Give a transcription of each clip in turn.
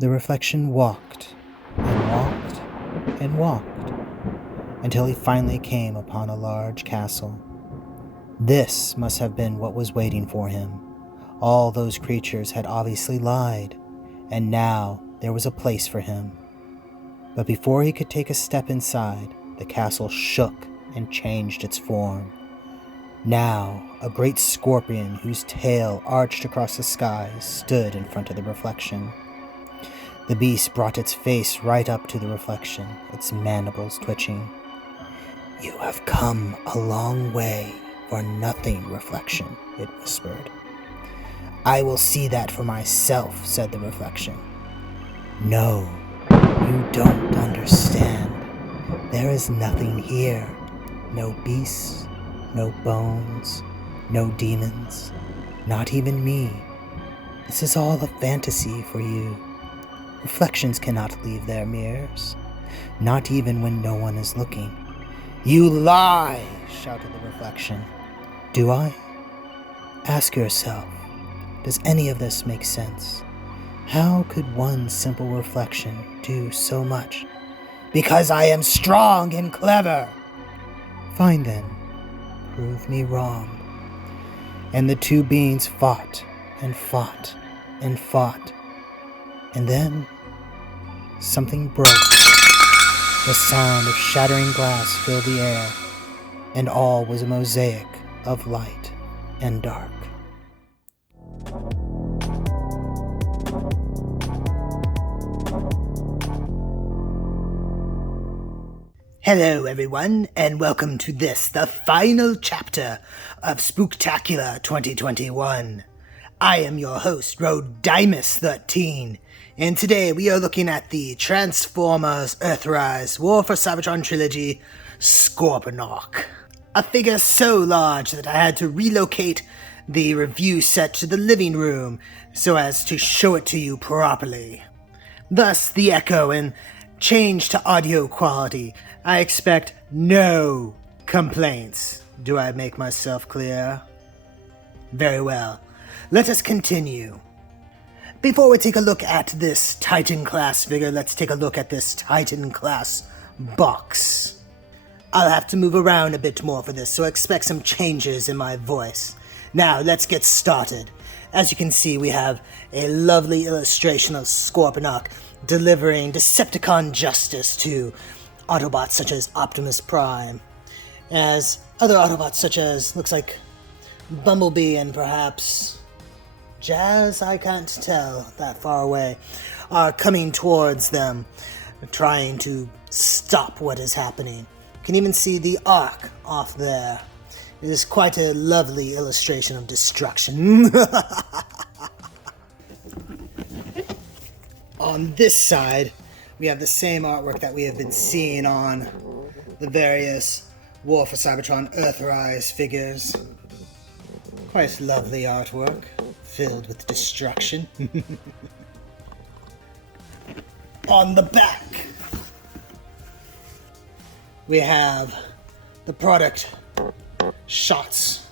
The reflection walked and walked and walked until he finally came upon a large castle. This must have been what was waiting for him. All those creatures had obviously lied, and now there was a place for him. But before he could take a step inside, the castle shook and changed its form. Now, a great scorpion whose tail arched across the sky stood in front of the reflection. The beast brought its face right up to the reflection, its mandibles twitching. "You have come a long way for nothing, reflection," it whispered. "I will see that for myself," said the reflection. "No, you don't understand. There is nothing here. No beasts, no bones, no demons, not even me. This is all a fantasy for you. Reflections cannot leave their mirrors, not even when no one is looking." "You lie!" shouted the reflection. "Do I? Ask yourself, does any of this make sense? How could one simple reflection do so much?" "Because I am strong and clever." "Fine then, prove me wrong." And the two beings fought and fought and fought. And then something broke. The sound of shattering glass filled the air, and all was a mosaic of light and dark. Hello everyone, and welcome to this, the final chapter of Spooktacular 2021. I am your host, Rodimus13, and today we are looking at the Transformers Earthrise War for Cybertron trilogy, Scorponok. A figure so large that I had to relocate the review set to the living room so as to show it to you properly. Thus the echo and change to audio quality. I expect no complaints. Do I make myself clear? Very well. Let us continue. Before we take a look at this Titan-class figure, let's take a look at this Titan-class box. I'll have to move around a bit more for this, so expect some changes in my voice. Now, let's get started. As you can see, we have a lovely illustration of Scorponok delivering Decepticon justice to Autobots such as Optimus Prime, as other Autobots such as, looks like, Bumblebee and perhaps Jazz, I can't tell that far away, are coming towards them, trying to stop what is happening. You can even see the Ark off there. It is quite a lovely illustration of destruction. On this side, we have the same artwork that we have been seeing on the various War for Cybertron Earthrise figures. Quite lovely artwork, filled with destruction. On the back, we have the product shots,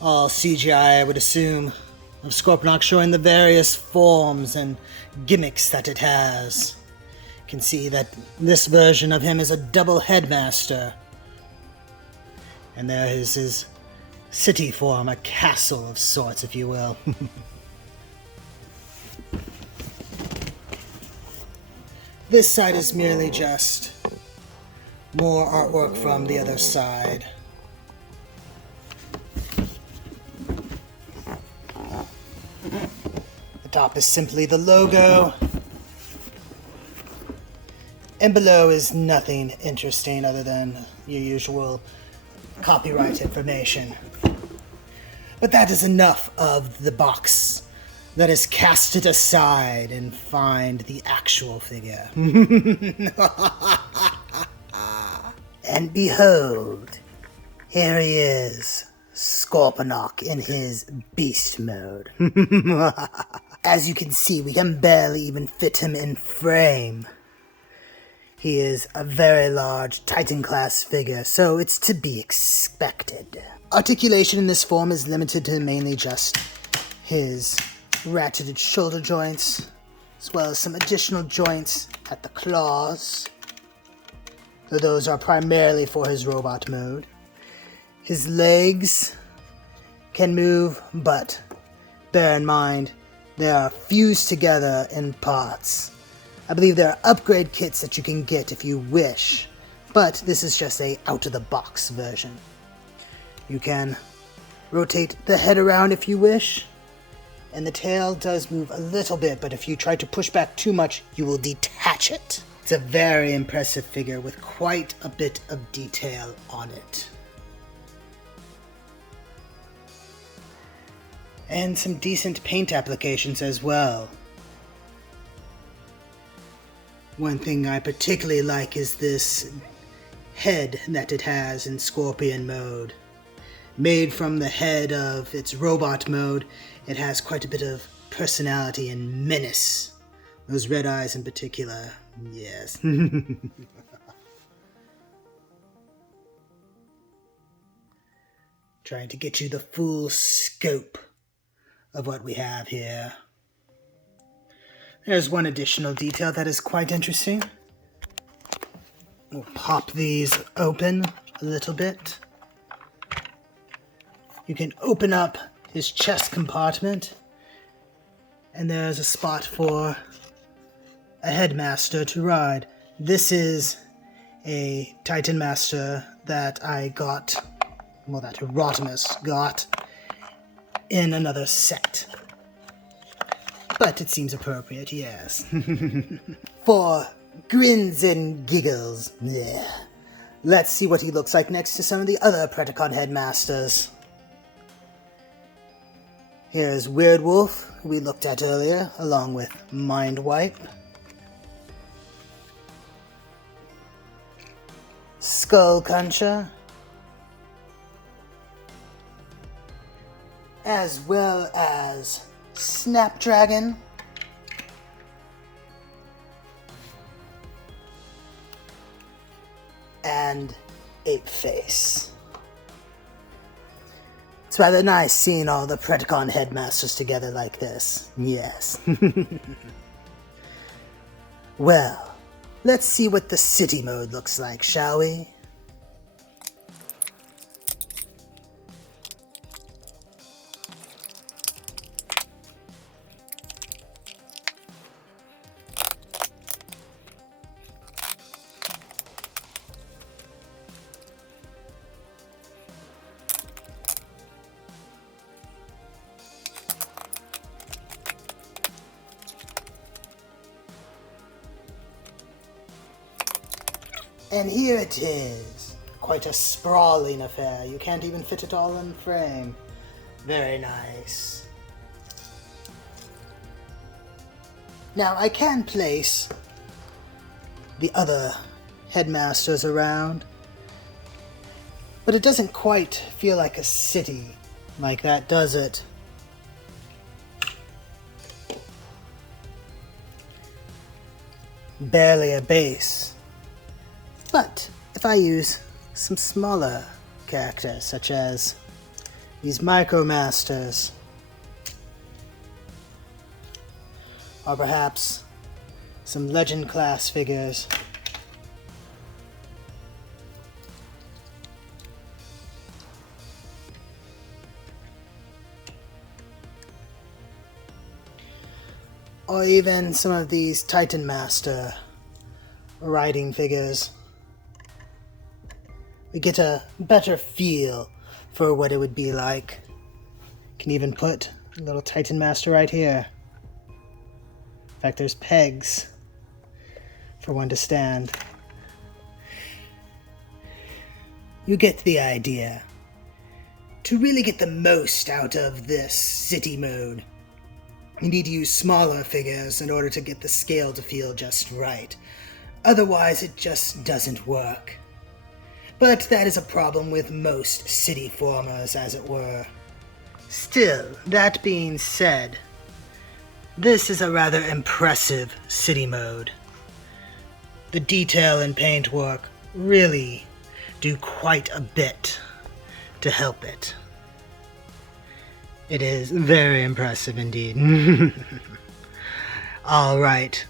all CGI, I would assume, of Scorponok, showing the various forms and gimmicks that it has. You can see that this version of him is a double Headmaster. And there is his city form, a castle of sorts, if you will. This side is merely just more artwork from the other side. The top is simply the logo, and below is nothing interesting other than your usual copyright information. But that is enough of the box. Let us cast it aside and find the actual figure. And behold, here he is, Scorponok in his beast mode. As you can see, we can barely even fit him in frame. He is a very large Titan-class figure, so it's to be expected. Articulation in this form is limited to mainly just his ratcheted shoulder joints as well as some additional joints at the claws, though those are primarily for his robot mode. His legs can move, but bear in mind they are fused together in parts. I believe there are upgrade kits that you can get if you wish, but this is just a out-of-the-box version. You can rotate the head around if you wish, and the tail does move a little bit, but if you try to push back too much, you will detach it. It's a very impressive figure with quite a bit of detail on it. And some decent paint applications as well. One thing I particularly like is this head that it has in Scorpion mode. Made from the head of its robot mode, it has quite a bit of personality and menace. Those red eyes in particular, yes. Trying to get you the full scope of what we have here. There's one additional detail that is quite interesting. We'll pop these open a little bit. You can open up his chest compartment, and there's a spot for a Headmaster to ride. This is a Titan Master that I got, well, that Rodimus got in another set. But it seems appropriate, yes. For grins and giggles, yeah. Let's see what he looks like next to some of the other Predacon Headmasters. Here's Weird Wolf, who we looked at earlier, along with Mindwipe. Skullcruncher. As well as Snapdragon. And Apeface. It's rather nice seeing all the Predacon Headmasters together like this. Yes. Well, let's see what the city mode looks like, shall we? And here it is. Quite a sprawling affair. You can't even fit it all in frame. Very nice. Now I can place the other Headmasters around, but it doesn't quite feel like a city like that, does it? Barely a base. But if I use some smaller characters, such as these Micromasters, or perhaps some Legend class figures, or even some of these Titan Master riding figures, we get a better feel for what it would be like. Can even put a little Titan Master right here. In fact, there's pegs for one to stand. You get the idea. To really get the most out of this city mode, you need to use smaller figures in order to get the scale to feel just right. Otherwise, it just doesn't work. But that is a problem with most city formers, as it were. Still, that being said, this is a rather impressive city mode. The detail and paintwork really do quite a bit to help it. It is very impressive indeed. Alright,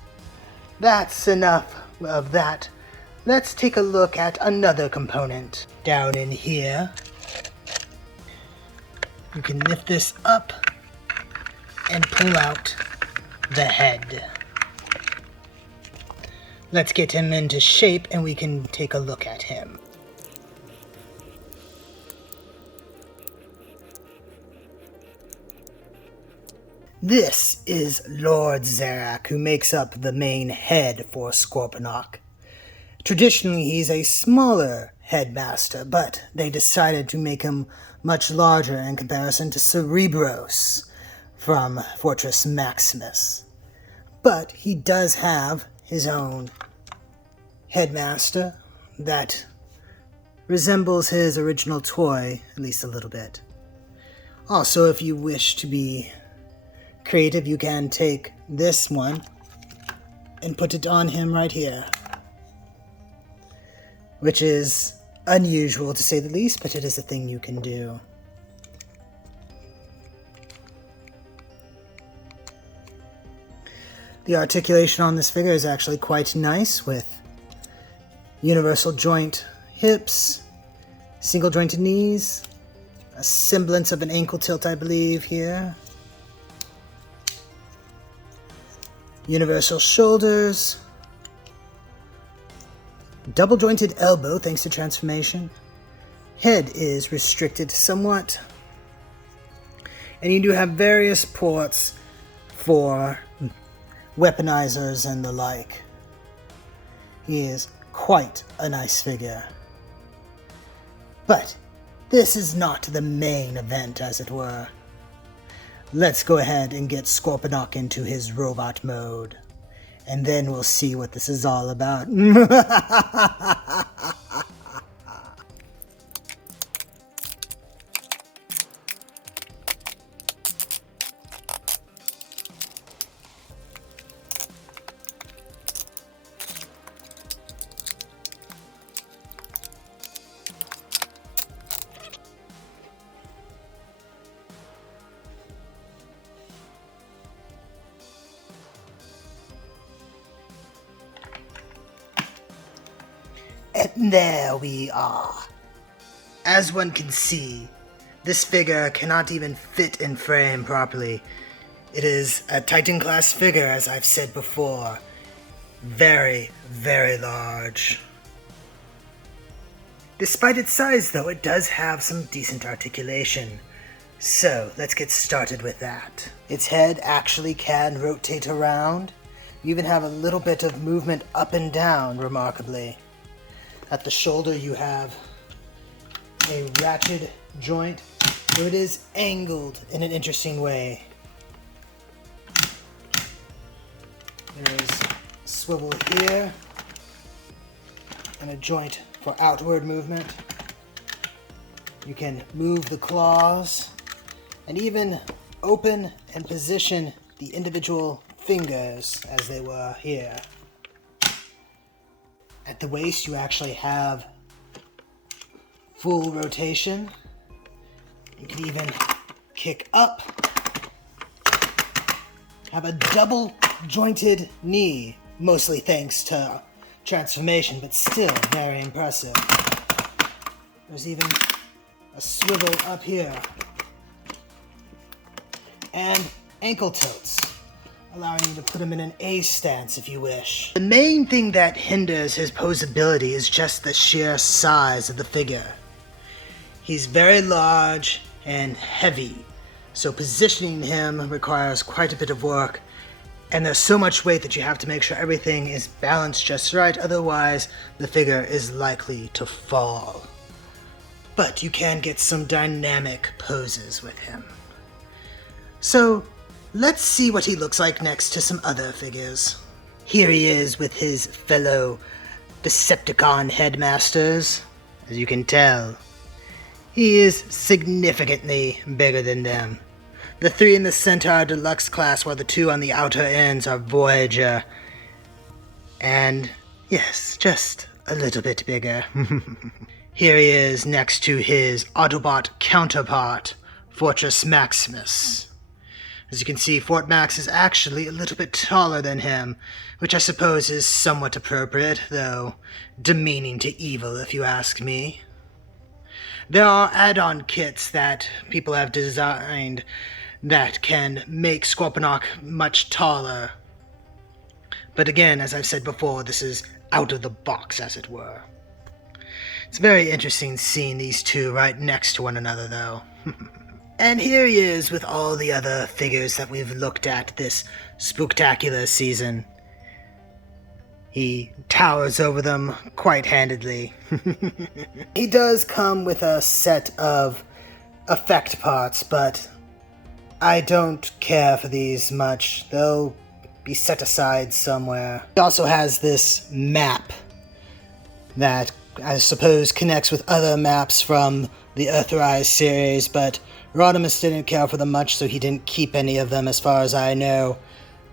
that's enough of that. Let's take a look at another component. Down in here, you can lift this up and pull out the head. Let's get him into shape and we can take a look at him. This is Lord Zarak, who makes up the main head for Scorponok. Traditionally, he's a smaller headmaster, but they decided to make him much larger in comparison to Cerebros from Fortress Maximus. But he does have his own headmaster that resembles his original toy, at least a little bit. Also, if you wish to be creative, you can take this one and put it on him right here, which is unusual to say the least, but it is a thing you can do. The articulation on this figure is actually quite nice, with universal joint hips, single jointed knees, a semblance of an ankle tilt, I believe, here. Universal shoulders, double jointed elbow thanks to transformation. Head is restricted somewhat. And you do have various ports for weaponizers and the like. He is quite a nice figure. But this is not the main event, as it were. Let's go ahead and get Scorponok into his robot mode, and then we'll see what this is all about. And there we are. As one can see, this figure cannot even fit in frame properly. It is a Titan class figure, as I've said before. Very, very large. Despite its size, though, it does have some decent articulation. So, let's get started with that. Its head actually can rotate around. You even have a little bit of movement up and down, remarkably. At the shoulder, you have a ratchet joint, so it is angled in an interesting way. There is a swivel here, and a joint for outward movement. You can move the claws, and even open and position the individual fingers as they were here. At the waist, you actually have full rotation. You can even kick up. Have a double jointed knee, mostly thanks to transformation, but still very impressive. There's even a swivel up here. And ankle tilts, allowing you to put him in an A stance if you wish. The main thing that hinders his posability is just the sheer size of the figure. He's very large and heavy, so positioning him requires quite a bit of work, and there's so much weight that you have to make sure everything is balanced just right, otherwise the figure is likely to fall. But you can get some dynamic poses with him. So, let's see what he looks like next to some other figures. Here he is with his fellow Decepticon headmasters. As you can tell, he is significantly bigger than them. The three in the center are deluxe class, while the two on the outer ends are Voyager. And yes, just a little bit bigger. Here he is next to his Autobot counterpart, Fortress Maximus. As you can see, Fort Max is actually a little bit taller than him, which I suppose is somewhat appropriate, though demeaning to evil if you ask me. There are add-on kits that people have designed that can make Scorponok much taller. But again, as I've said before, this is out of the box, as it were. It's very interesting seeing these two right next to one another, though. And here he is with all the other figures that we've looked at this Spooktacular season. He towers over them quite handedly. He does come with a set of effect parts, but I don't care for these much. They'll be set aside somewhere. He also has this map that I suppose connects with other maps from the Earthrise series, but Rodimus didn't care for them much, so he didn't keep any of them as far as I know.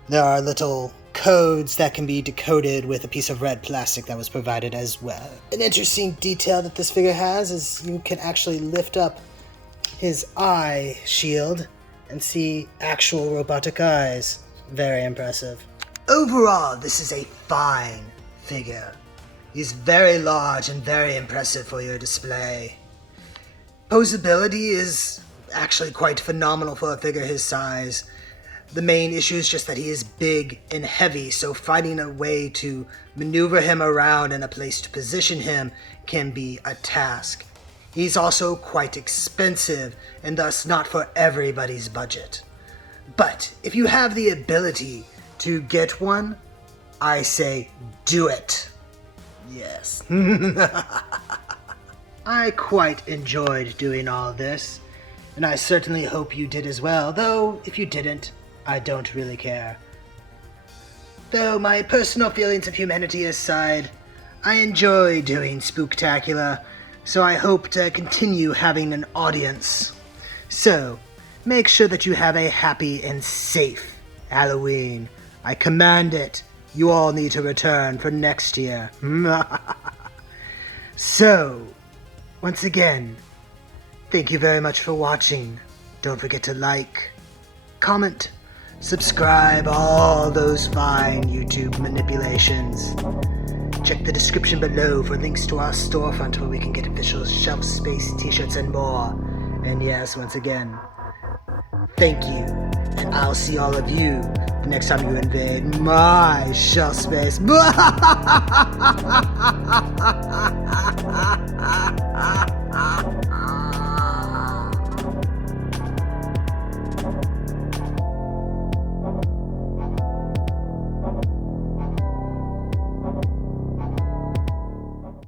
There are little codes that can be decoded with a piece of red plastic that was provided as well. An interesting detail that this figure has is you can actually lift up his eye shield and see actual robotic eyes. Very impressive. Overall, this is a fine figure. He's very large and very impressive for your display. Posability is actually quite phenomenal for a figure his size. The main issue is just that he is big and heavy, so finding a way to maneuver him around and a place to position him can be a task. He's also quite expensive, and thus not for everybody's budget. But if you have the ability to get one, I say do it. Yes. I quite enjoyed doing all this, and I certainly hope you did as well, though if you didn't, I don't really care. Though my personal feelings of humanity aside, I enjoy doing Spooktacular, so I hope to continue having an audience. So, make sure that you have a happy and safe Halloween. I command it. You all need to return for next year. So, once again, thank you very much for watching. Don't forget to like, comment, subscribe, all those fine YouTube manipulations. Check the description below for links to our storefront where we can get official shelf space t-shirts and more. And yes, once again, thank you, and I'll see all of you the next time you invade my shelf space.